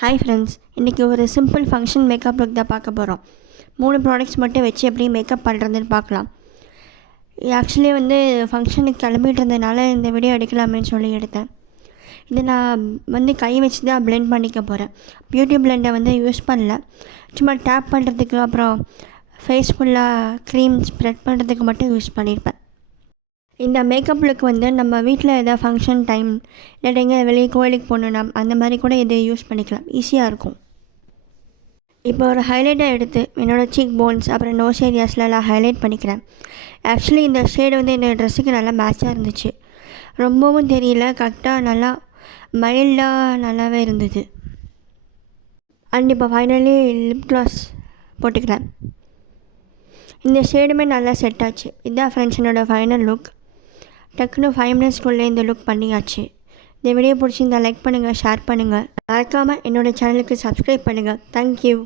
Hi friends, இன்றைக்கி ஒரு simple function makeup look தான் பார்க்க போகிறோம். 3 ப்ராடக்ட்ஸ் மட்டும் வச்சு எப்படி மேக்கப் பண்ணுறதுன்னு பார்க்கலாம். ஆக்சுவலி ஃபங்க்ஷனுக்கு கிளம்பிட்டு இருந்ததுனால இந்த வீடியோ எடுக்கலாமேன்னு சொல்லி எடுத்தேன். இது நான் கை வச்சு தான் பிளெண்ட் பண்ணிக்க போகிறேன். பியூட்டி பிளெண்டை யூஸ் பண்ணல. சும்மா டேப் பண்ணுறதுக்கு அப்புறம் ஃபேஸ் ஃபுல்லாக க்ரீம் ஸ்ப்ரெட் பண்ணுறதுக்கு மட்டும் யூஸ் பண்ணியிருப்பேன். இந்த மேக்கப் லுக் நம்ம வீட்டில் எதாவது ஃபங்க்ஷன் டைம் இல்லாட்டி எங்கே வெளியே கோயிலுக்கு போகணுன்னா அந்த மாதிரி கூட இதை யூஸ் பண்ணிக்கலாம். ஈஸியாக இருக்கும். இப்போ ஒரு ஹைலைட்டாக எடுத்து என்னோடய சீக் போன்ஸ் அப்புறம் நோஸ் ஏரியாஸ்லாம் ஹைலைட் பண்ணிக்கிறேன். ஆக்சுவலி இந்த ஷேடு இந்த ட்ரெஸ்ஸுக்கு நல்லா மேட்சாக இருந்துச்சு. ரொம்பவும் தெரியல, கரெக்டாக நல்லா மைல்டாக நல்லாவே இருந்தது. அண்ட் இப்போ ஃபைனலி லிப் க்ளாஸ் போட்டுக்கிறேன். இந்த ஷேடுமே நல்லா செட் ஆச்சு. இதுதான் ஃப்ரெண்ட்ஸ் என்னோடய ஃபைனல் லுக். டக்குன்னு 5 மினிட்ஸ்க்குள்ளே இந்த லுக் பண்ணியாச்சு. இந்த வீடியோ பிடிச்சிருந்தா லைக் பண்ணுங்கள், ஷேர் பண்ணுங்கள். மறக்காமல் என்னோடய சேனலுக்கு சப்ஸ்கிரைப் பண்ணுங்கள். தேங்க்யூ.